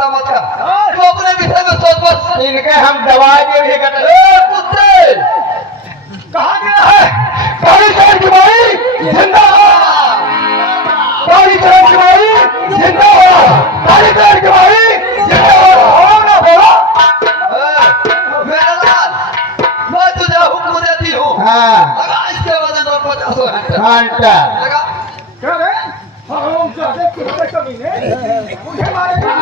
चिंता मत कर, तू अपने विषय में सोच बस। इनके हम दवा के भी कुत्ते कहा गया है काली चरण की माई जिंदाबाद, काली चरण की माई जिंदाबाद, काली चरण की माई जिंदाबाद। हो ना बोला मेरा लाल, मैं तुझे हुक्म देती हूँ। हाँ लगा इसके वजन और 50 घंटा लगा। क्या रे हम चाहते कुत्ते कभी ने मुझे मारेगा।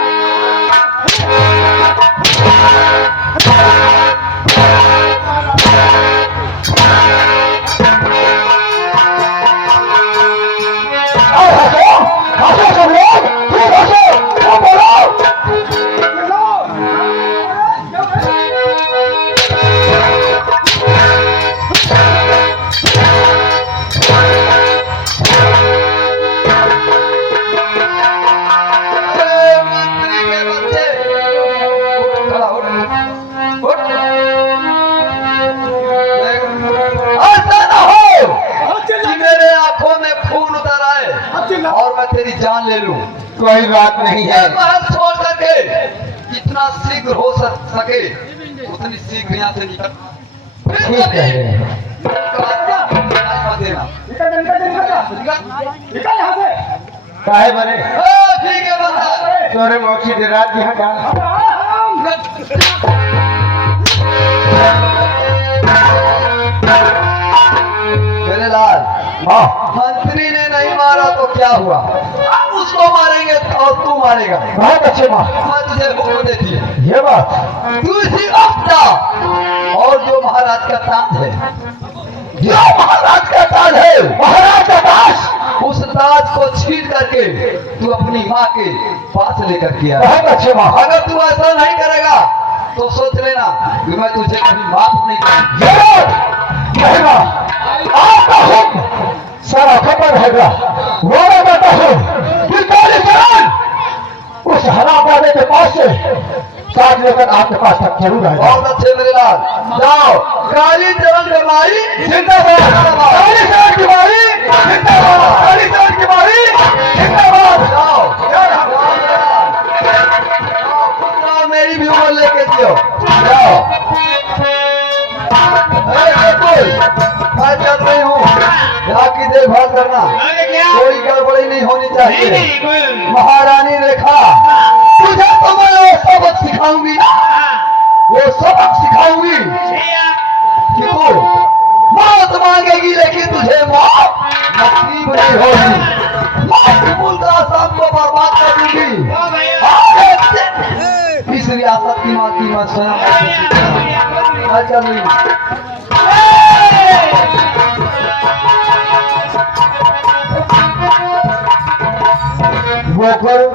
मंत्री के बच्चे खड़ा हो, उठ। ऐसा ना हो कि मेरे आंखों में खून उतर आए और मैं तेरी जान ले लूं। कोई बात नहीं है, महल छोड़ करके जितना शीघ्र हो सके उतनी शीघ्र यहाँ से निकल। ठीक है देना निकल यहाँ से। काहे बने ठीक है बता। तोरे मौसी दे रात यहाँ का मेरे लाल, मंत्री ने नहीं मारा तो क्या हुआ, अब उसको मारेंगे और तू मारेगा। बहुत अच्छे माँ, मैं तुझे हुक्म देती है, ये बात तू इसी वक्त जा और जो महाराज का ताज है, जो महाराज का ताज है, महाराज का ताज, उस ताज को छीन करके तू अपनी माँ के पास लेकर के आ। बहुत अच्छे माँ। अगर तू ऐसा नहीं करेगा तो सोच लेना कि मैं तुझे कभी माफ नहीं करूंगा। जरूर नहीं माँ, आपका हुक्म सारा खबर रहेगा। वो मैं कहता हूँ कि काली चरण उस हरामजादे के पास से साथ लेकर आपके पास तक जरूर आएगा। बहुत अच्छे मेरे लाल, जाओ। काली चरण के माई जिंदाबाद, काली चरण की माई जिंदाबाद, काली चरण की माई जिंदाबाद। जाओ, मेरी भी उम्र लेके दियो, जाओ। मैं चल रही हूँ, यहाँ की देखभाल करना, कोई गड़बड़ी नहीं होनी चाहिए। महारानी रेखा, तुझे तो मैं वो सबक सिखाऊंगी, वो सबक सिखाऊंगी कि तू मौत मांगेगी लेकिन तुझे मौत नसीब नहीं होगी। मौत का सब को बर्बाद कर दूंगी। इस रियासत की माँ की मैं स्वयं मैं चल रही हूँ। वो करो।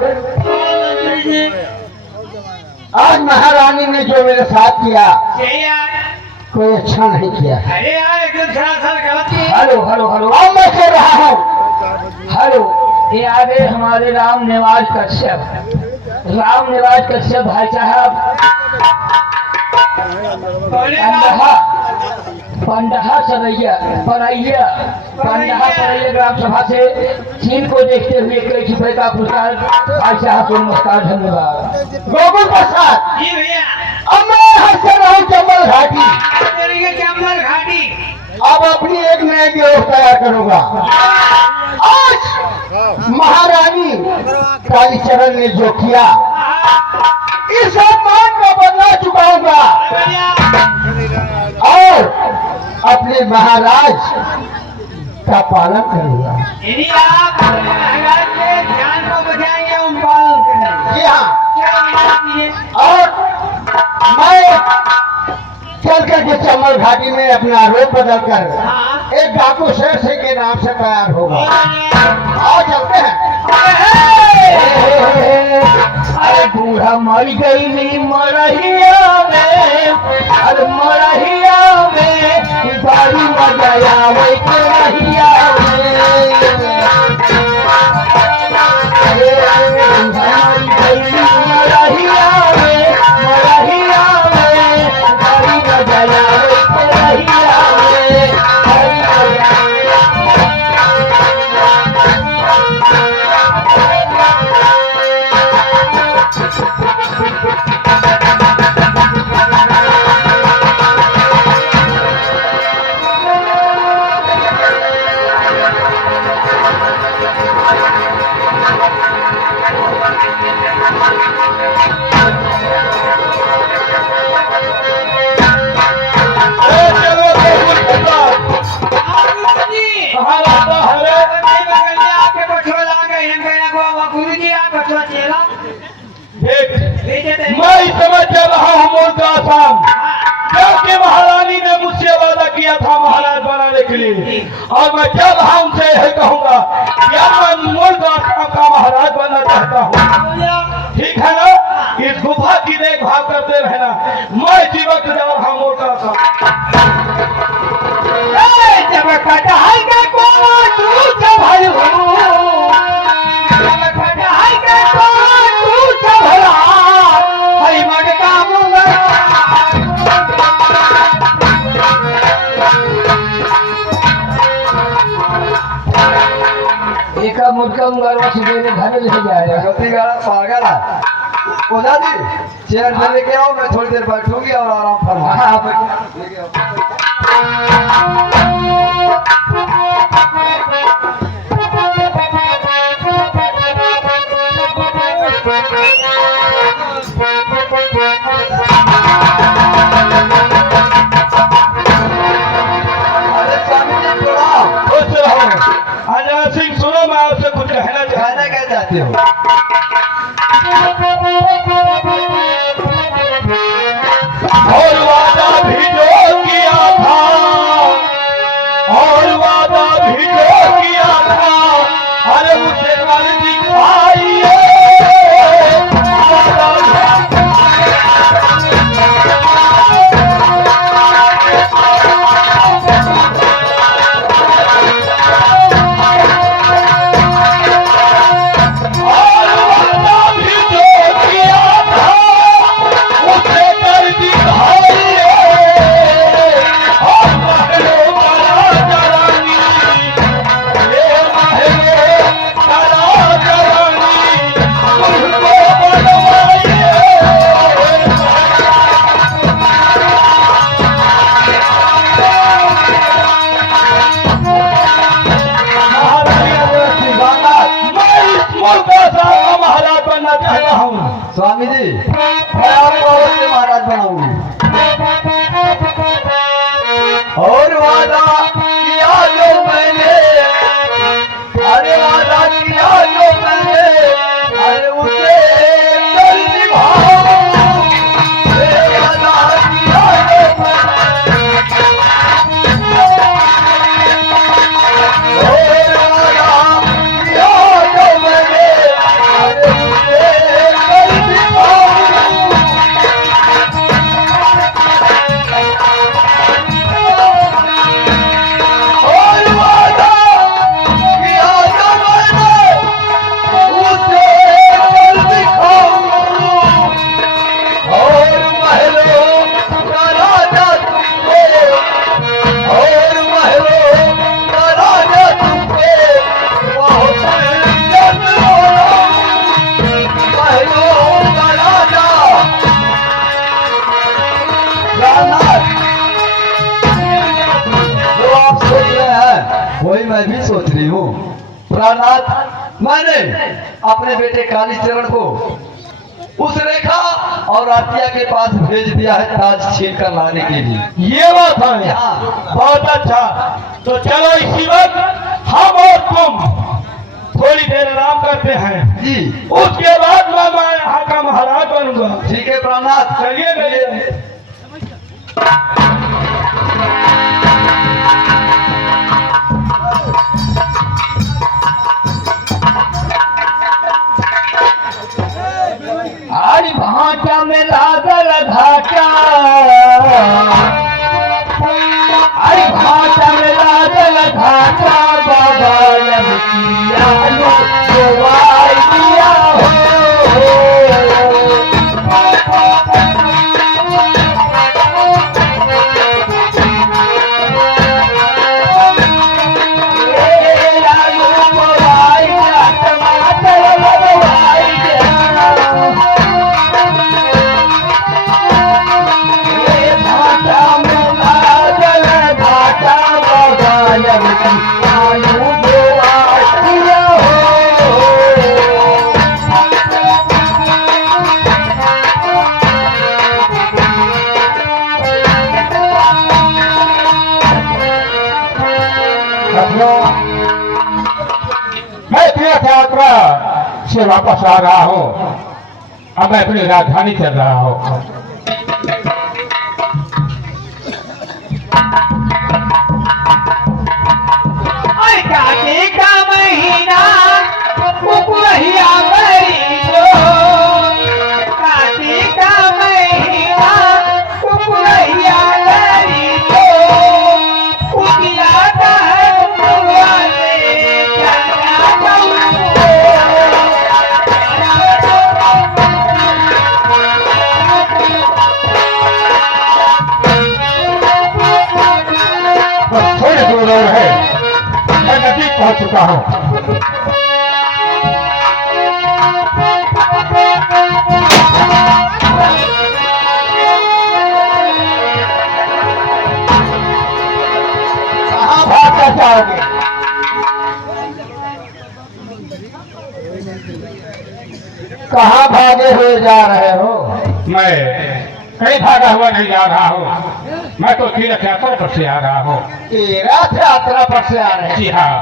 आज महारानी ने जो मेरे साथ किया कोई अच्छा नहीं किया। अरे यार एकदम सरासर गलत है। हेलो हेलो हेलो, अब मैं कह रहा हूँ हेलो। ये आ गए हमारे राम निवाज कश्यप, राम निवाज कश्यप भाई साहब पंडहा सरैया परैया पंडहा सरैया ग्राम सभा से चीन को देखते हुए कई रुपए का पुरस्कार भाई साहब को नमस्कार, धन्यवाद। गोकुल प्रसाद, जी भैया, अब मैं यहाँ से रहा हूँ चंबल घाटी। चंबल घाटी अब अपनी एक नया गिरोह तैयार करूंगा। आज महारानी कालीचरण ने जो किया इस अपमान को बदला चुकाऊंगा और अपने महाराज का पालन करूंगा। यदि आप महाराज के ध्यान को बचाएंगे उन पालन करेंगे। जी हाँ, और मैं चल करके चंबल घाटी में अपना रूप बदल कर एक डाकू शेर सिंह के नाम से तैयार होगा। आओ चलते हैं। अरे बूढ़ा मर गई नहीं मरहिया में, अरे मरहिया में बड़ी मजा आवे के रहिया में। अरे बूढ़ा मर गई नहीं मरहिया में, मरहिया में बड़ी मजा आवे के रहिया में, बड़ी मजा आवे। देख मैं इस समय चल रहा हूँ मुल्क आसाम, क्योंकि महारानी ने मुझसे वादा किया था महाराज बनाने के लिए, और मैं चल रहा उनसे यह कहूंगा क्या मैं मुल्क आसाम का महाराज बनना चाहता हूँ। ठीक है ना, इस गुफा की देखभाल करते रहना। मैं इसी वक्त जा रहा हूँ मुल्क आसाम। जब कटाई के को तू चढ़ाई हो, जब कटाई के को तू चढ़ा हई मग का मुंगा एक मुर्गा मुंगा सीधे घर ले जाएगा। गलती गाड़ा पागल है। ओझा जी चेयर पे लेके आओ, मैं थोड़ी देर बैठूंगी और आराम फरमा। हाँ बैठो। लेके आओ। अरे स्वामी जी प्रणाम। खुश रहो। अजय सिंह सुनो, मैं आपसे कुछ कहना चाहता कहना क्या चाहते हो? और वादा भी जो किया था, और वादा भी जो किया था, अरे उसे कर दिखाइए। वादा और वादा भी जो किया था, उसे कर दिखाइए। और महलों का राजा रानी, ये महलों का राजा रानी, उनको बनवाइए। मैं इस मुल्क का सारा महाराज बनना चाहता हूँ। स्वामी जी मैं आपको अवश्य महाराज बनाऊंगी। और वादा किया जो मैंने, अरे वादा किया जो मैंने, अरे उसे कर निभाऊं। ये वादा किया जो मैंने, और वादा किया जो मैंने, अरे उसे कर निभाऊं। और वादा किया जो मैंने, उसे कर दिखाऊं। और महलों का राजा तुमको, और महलों का राजा तुमको बहुत जन्म महलों का राजा। रामनाथ, जो आप सोच रहे हैं वही मैं भी सोच रही हूँ। प्राणनाथ, मैंने अपने बेटे कालीचरण को उस रेखा और आतिया के पास भेज दिया है ताज छीन कर लाने के लिए। ये बात है। हाँ। बहुत अच्छा, तो चलो इसी वक्त हम और तुम थोड़ी देर आराम करते हैं, जी उसके बाद मैं यहाँ का महाराज बनूंगा। ठीक है प्राणनाथ, चलिए मेरे आज भाटा में लागल घाटा, आज भाटा में लागल घाटा, बाबा जब किया लो गोवाई दिया वापस आ रहा हूँ। अब मैं अपनी राजधानी चल रहा हूँ। कार्तिक का महीना कुकुरहिया गई जो, कार्तिक का महीना कुकुरहिया गई जो, कुकियाता है कुकुआ से चला बस थोड़ी दूर और है, मैं नजदीक पहुंच चुका हूँ। कहाँ भागना चाहोगे? कहाँ भागे हुए जा रहे हो? मैं कहीं भागा हुआ नहीं जा रहा हूँ। मैं तो तीर्थ यात्रा पर से आ रहा हूँ। तीर्थ यात्रा पर से आ रहे हैं? जी हाँ।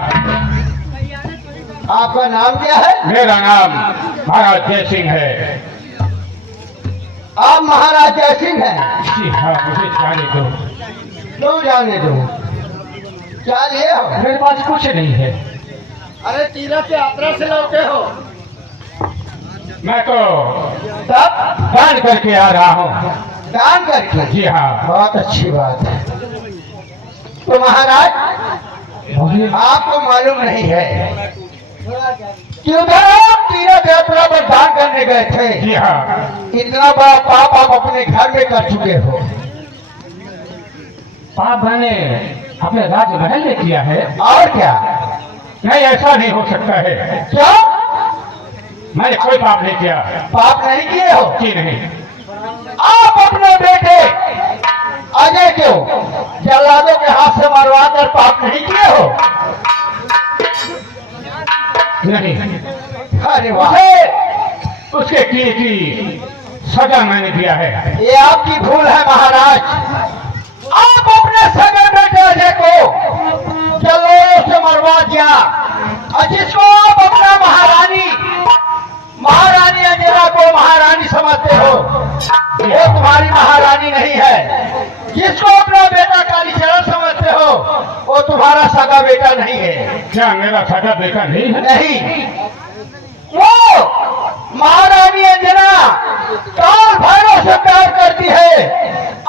आपका नाम क्या है? मेरा नाम महाराज जय सिंह है। आप महाराज जय सिंह हैं? जी हाँ, मुझे जाने दो। क्यों जाने दो? क्या लिए हो? मेरे पास कुछ नहीं है। अरे तीर्थ यात्रा से लौटे हो? मैं तो तब दान करके आ रहा हूँ। दान करके? जी हाँ। बहुत अच्छी बात है। तो महाराज आपको मालूम नहीं है कि उधर आप तीर्थ यात्रा पर दान करने गए थे? जी हाँ। इतना बड़ा पाप आप अपने घर में कर चुके हो। पाप मैंने अपने राजमहल में किया है। और क्या? नहीं, ऐसा नहीं हो सकता है। क्या? मैंने कोई पाप नहीं किया। पाप नहीं किए हो? जी नहीं। आप अपने बेटे अजय को जल्लादों के हाथ से मरवा कर पाप नहीं किए हो? नहीं। अरे वाह, उसके किए की सजा मैंने दिया है। ये आपकी भूल है महाराज। आप अपने सगे बेटे अजय को जल्लादों से मरवा दिया, और जिसको आप अपना महारानी अंजना को महारानी समझते हो, वो तुम्हारी महारानी नहीं है। जिसको अपना बेटा कालीचरण समझते हो, वो तुम्हारा सगा बेटा नहीं है। क्या मेरा सगा बेटा नहीं है? नहीं, वो महारानी अंजना काल भैरव से प्यार करती है,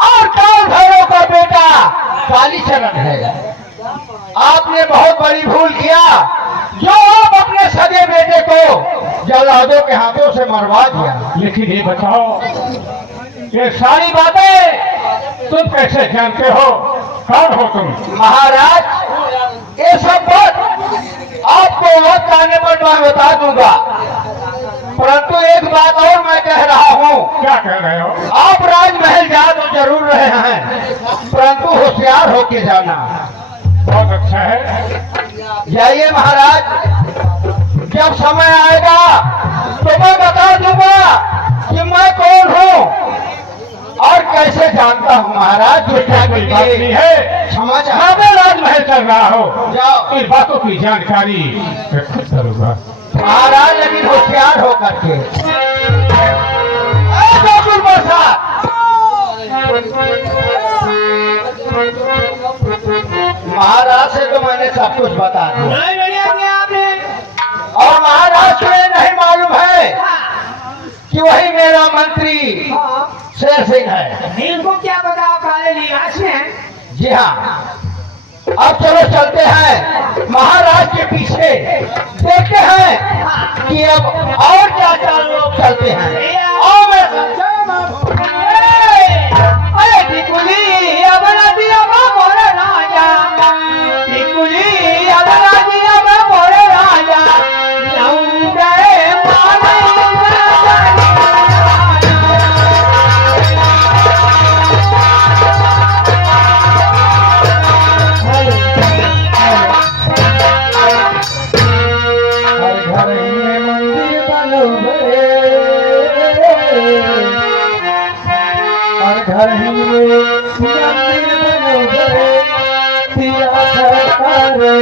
और काल भैरव का बेटा कालीचरण है। आपने बहुत बड़ी भूल किया जो आप अपने सगे बेटे को जल्लादों के हाथों से मरवा दिया। लेकिन ये बताओ, ये सारी बातें तुम कैसे जानते हो? कौन हो तुम? महाराज, ये सब बात आपको वक्त आने पर मैं बता दूंगा, परंतु एक बात और मैं कह रहा हूँ। क्या कह रहे हो? आप राजमहल जा तो जरूर रहे हैं, परंतु होशियार होके जाना। बहुत अच्छा है, जाइए महाराज। जब समय आएगा तो मैं बता दूंगा कि मैं कौन हूँ और कैसे जानता हूँ। महाराज, जो क्या कोई बात नहीं है, समाचार मैं राजमहल चल रहा हूँ। जाओ, इन बातों की जानकारी मैं खुद करूँगा। महाराज, लेकिन होशियार होकर के। महाराज से तो मैंने सब कुछ बता दिया, और महाराज को ये नहीं मालूम है कि वही मेरा मंत्री शेर सिंह है। इनको क्या बताओ, काले लिबास में है? जी हाँ। अब चलो चलते हैं महाराज के पीछे, देखते हैं कि अब और क्या चार लोग चलते हैं। और मैं घर ही में मंदिर बनोगे, सिया करे,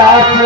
दासी